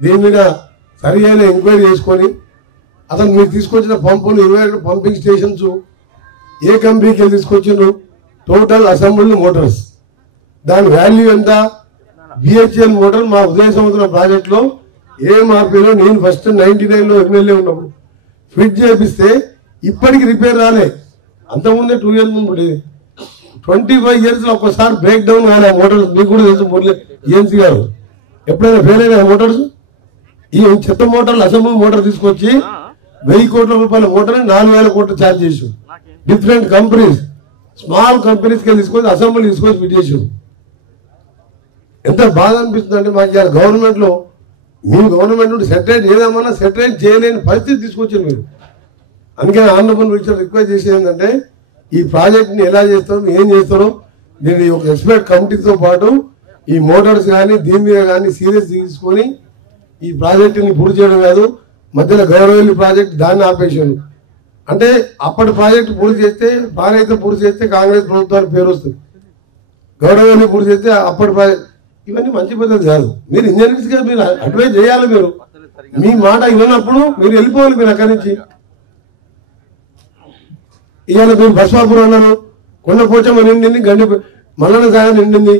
దీని మీద సరి అయిన ఎంక్వైరీ చేసుకొని అసలు మీరు తీసుకొచ్చిన పంపులు 22 పంపింగ్ స్టేషన్స్ ఏ కంపెనీకి వెళ్ళి తీసుకొచ్చిండ్రు, టోటల్ అసెంబ్ల్డ్ మోటార్స్, దాని వాల్యూ ఎంత? బిహెచ్ఎల్ మోటార్ మా ఉదయ సముద్రం ప్రాజెక్టులో ఏఎంఆర్పీలో నేను ఫస్ట్ 99లో ఎమ్మెల్యే ఉన్నప్పుడు ఫిట్ చేపిస్తే ఇప్పటికి రిపేర్ రాలే. అంతకుముందే 2 years ముందు 25 years లో ఒక్కసారి బ్రేక్ డౌన్ కాలే మోటార్స్. మీకు కూడా తెలుసు మురళి ఏఎన్సీ గారు, ఎప్పుడైనా ఫెయిల్ అయినా మోటార్స్. ఈ చెత్త మోటార్లు అసెంబ్లీ మోటార్ తీసుకొచ్చి 1000 కోట్ల రూపాయల మోటార్ 4000 కోట్లు ఛార్జ్ చేసి డిఫరెంట్ కంపెనీస్ స్మాల్ కంపెనీస్కి తీసుకొచ్చి అసెంబ్లీ తీసుకొచ్చి ఫిట్ చేసి ఎంత బాధ అనిపిస్తుంది అంటే మాకు గవర్నమెంట్ లో మీ గవర్నమెంట్ నుండి సెటరేట్ ఏదేమన్నా సెటరేట్ చేయలేని పరిస్థితి తీసుకొచ్చారు మీరు. అందుకే ఆనరబుల్ మినిస్టర్ రిక్వెస్ట్ చేసేది ఏంటంటే ఈ ప్రాజెక్ట్ని ఎలా చేస్తారో ఏం చేస్తారో దీన్ని ఒక ఎక్స్పర్ట్ కమిటీతో పాటు ఈ మోటార్స్ కానీ దీని మీద కానీ సీరియస్ తీసుకొని ఈ ప్రాజెక్టుని పూర్తి చేయడం కాదు, మధ్యలో గౌరవల్లి ప్రాజెక్ట్ దాన్ని ఆపేసాను. అంటే అప్పటి ప్రాజెక్టు పూర్తి చేస్తే ప్రాణైతే పూర్తి చేస్తే కాంగ్రెస్ ప్రభుత్వానికి పేరు వస్తుంది, గౌరవల్లి పూర్తి చేస్తే అప్పటి ప్రాజెక్ట్. ఇవన్నీ మంచి పద్ధతి కాదు. మీరు ఇంజనీర్స్ గా మీరు అడ్వైజ్ చేయాలి. మీరు మీ మాట విన్నప్పుడు మీరు వెళ్ళిపోవాలి మీరు అక్కడి నుంచి. ఇవాళ మీరు బస్వాపురం అన్నారు, కొండపోచమ్మ నిండింది, మల్లన్న సాగర్ నిండింది,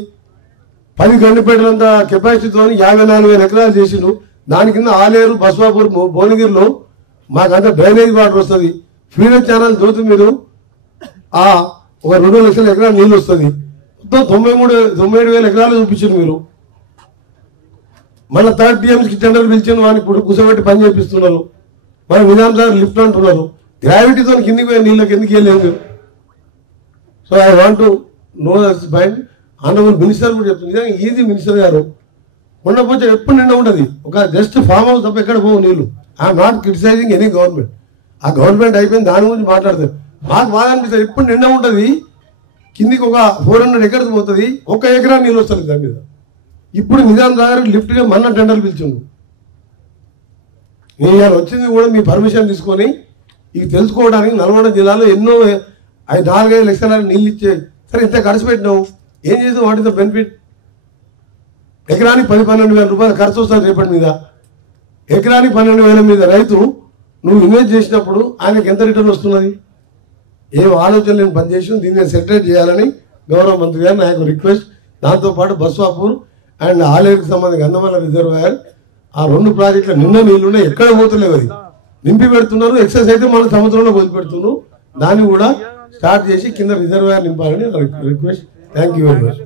10 గండిపేటలంత కెపాసిటీతో 54,000 ఎకరాలు చేసిండు. దాని కింద ఆలేరు బస్వాపూర్ భువనగిరిలో మాకంతా డ్రైనేజ్ వాటర్ వస్తుంది. ఫీడర్ ఛానల్ తోటి మీరు ఒక 2 లక్షల ఎకరాలు నీళ్ళు వస్తుంది. మొత్తం 97,000 ఎకరాలు చూపించారు మీరు. మళ్ళీ 3rd టీఎంసీకి టెండర్ పిలిచాను, వాడిని ఇప్పుడు కూర్చోబెట్టి పని చేపిస్తున్నారు. మన నిజాం సార్ లిఫ్ట్ అంటున్నారు, గ్రావిటీతో కిందికి పోయే నీళ్ళకి ఎందుకు వెళ్ళలేదు. So I want to know that point. Honourable minister కూడా చెప్తుంది, ఈజీ మినిస్టర్ గారు. ఉండకపోతే ఎప్పుడు నిండా ఉంటుంది, ఒక జస్ట్ ఫామ్ హౌస్ తప్ప ఎక్కడ పోవు నీళ్ళు. I'm not criticising any government. ఆ గవర్నమెంట్ అయిపోయింది, దాని గురించి మాట్లాడతారు. మాకు బాగా అనిపిస్తుంది, ఎప్పుడు నిండా ఉంటుంది, కిందికి ఒక 400 ఎకర్స్ పోతుంది, 1 ఎకరా నీళ్ళు వస్తుంది దాని మీద. ఇప్పుడు నిజాం సాగర్ లిఫ్ట్గా మన టెండర్ పిలిచిండు. నేను ఇవాళ వచ్చింది కూడా మీ పర్మిషన్ తీసుకొని ఇది తెలుసుకోవడానికి. నల్గొండ జిల్లాలో ఎన్నో 4-5 లక్షల నీళ్ళు ఇచ్చే సరే ఇంత ఖర్చు పెట్టినావు, ఏం చేసావు? What is the benefit? ఎకరానికి 10-12 వేల రూపాయలు ఖర్చు వస్తుంది రేపటి మీద. ఎకరానికి 12,000 మీద రైతు నువ్వు ఇన్వెస్ట్ చేసినప్పుడు ఆయనకి ఎంత రిటర్న్ వస్తున్నది? ఏం ఆలోచన లేని పనిచేసి దీన్ని సెటరేట్ చేయాలని గౌరవ మంత్రి గారు నాకు రిక్వెస్ట్. దాంతోపాటు బస్వాపూర్ అండ్ ఆలేరుకి సంబంధించి గంధమల్ల రిజర్వాయర్ ఆ 2 ప్రాజెక్టుల నిన్న నీళ్లున్నాయి, ఎక్కడ పోతలేవు. అది నింపి పెడుతున్నారు, ఎక్సెస్ అయితే మన సముద్రంలో వదిలిపెడుతున్నారు. దాన్ని కూడా స్టార్ట్ చేసి కింద రిజర్వాయర్ నింపాలని request. Thank you very much.